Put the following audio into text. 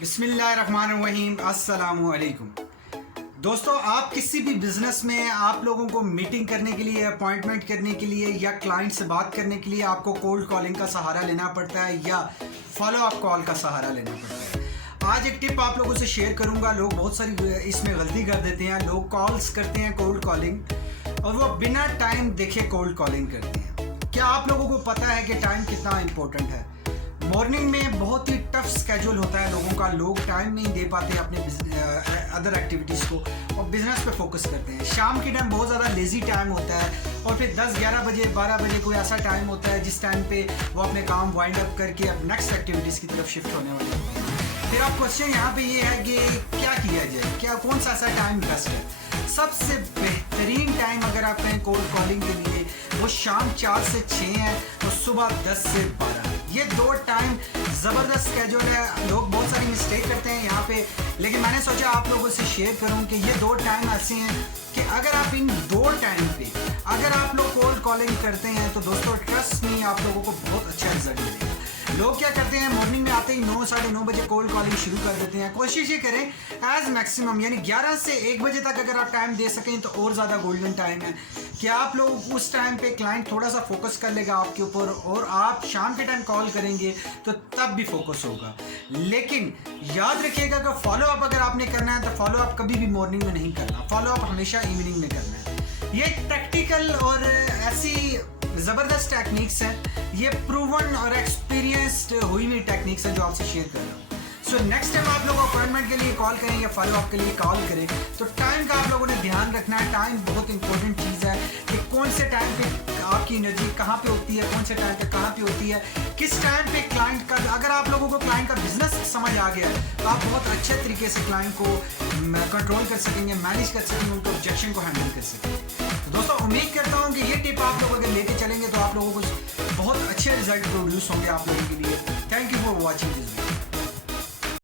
बिस्मिल्लाहिर्रहमानिर्रहीम, अस्सलामु अलैकुम। दोस्तों, आप किसी भी बिज़नेस में आप लोगों को मीटिंग करने के लिए, अपॉइंटमेंट करने के लिए या क्लाइंट से बात करने के लिए आपको कोल्ड कॉलिंग का सहारा लेना पड़ता है या फॉलो अप कॉल का सहारा लेना पड़ता है। आज एक टिप आप लोगों से शेयर करूंगा। लोग बहुत सारी इसमें गलती कर देते हैं। लोग कॉल्स करते हैं कोल्ड कॉलिंग और वो बिना टाइम देखे कोल्ड कॉलिंग करते हैं। क्या आप लोगों को पता है कि टाइम कितना इम्पोर्टेंट है? मॉर्निंग में बहुत ही टफ स्केड्यूल होता है लोगों का। लोग टाइम नहीं दे पाते अपने अदर एक्टिविटीज़ को और बिजनेस पे फोकस करते हैं। शाम की टाइम बहुत ज़्यादा लेज़ी टाइम होता है और फिर 10-11 बजे 12 बजे कोई ऐसा टाइम होता है जिस टाइम पे वो अपने काम वाइंड अप करके अब नेक्स्ट एक्टिविटीज़ की तरफ शिफ्ट होने वाले होते हैं। फिर आप क्वेश्चन यहाँ पे ये है कि क्या किया जाए, क्या कौन सा ऐसा टाइम बेस्ट है? सबसे बेहतरीन टाइम अगर आप कहें कोल्ड कॉलिंग के लिए वो शाम 4 से 6 है और सुबह 10 से 12। ये दो टाइम ज़बरदस्त स्केड्यूल है। लोग बहुत सारी मिस्टेक करते हैं यहाँ पे, लेकिन मैंने सोचा आप लोगों से शेयर करूँ कि ये दो टाइम ऐसे हैं कि अगर आप इन दो टाइम पे अगर आप लोग कोल्ड कॉलिंग करते हैं तो दोस्तों ट्रस्ट में आप लोगों को बहुत अच्छा रिजल्ट मिलेगा। लोग क्या करते हैं, मॉर्निंग में आते ही 9 साढ़े 9 बजे कोल्ड कॉलिंग शुरू कर देते हैं। कोशिश ये करें एज मैक्सिमम यानी 11 से 1 बजे तक अगर आप टाइम दे सकें तो और ज़्यादा गोल्डन टाइम है कि आप लोग उस टाइम पे क्लाइंट थोड़ा सा फोकस कर लेगा आपके ऊपर और आप शाम के टाइम कॉल करेंगे तो तब भी फोकस होगा। लेकिन याद रखिएगा कि फॉलो अप अगर आपने करना है तो फॉलो अप कभी भी मॉर्निंग में नहीं करना, फॉलो अप हमेशा इवनिंग में करना है। ये प्रैक्टिकल और ऐसी ज़बरदस्त टेक्निक्स हैं, ये प्रूवन और एक्सपीरियंस्ड हुई हुई टेक्निक्स हैं जो आपसे शेयर कर रहा हूँ। सो नेक्स्ट टाइम आप लोग अपॉइंटमेंट के लिए कॉल करें या फॉलो अप के लिए कॉल करें तो टाइम का आप लोगों ने ध्यान रखना है। टाइम बहुत इंपॉर्टेंट चीज़ है कि कौन से टाइम पे आपकी एनर्जी कहाँ पे होती है, कौन से टाइम पे कहाँ पे होती है, किस टाइम पे क्लाइंट का। अगर आप लोगों को क्लाइंट का बिजनेस समझ आ गया है तो आप बहुत अच्छे तरीके से क्लाइंट को कंट्रोल कर सकेंगे, मैनेज कर सकेंगे, उनके ऑब्जेक्शन को हैंडल कर सकेंगे। तो दोस्तों, उम्मीद करता हूँ कि ये टिप आप लोग अगर लेके चलेंगे तो आप लोगों को बहुत अच्छे रिजल्ट प्रोड्यूस होंगे आप लोगों के लिए। Thank you for watching this video.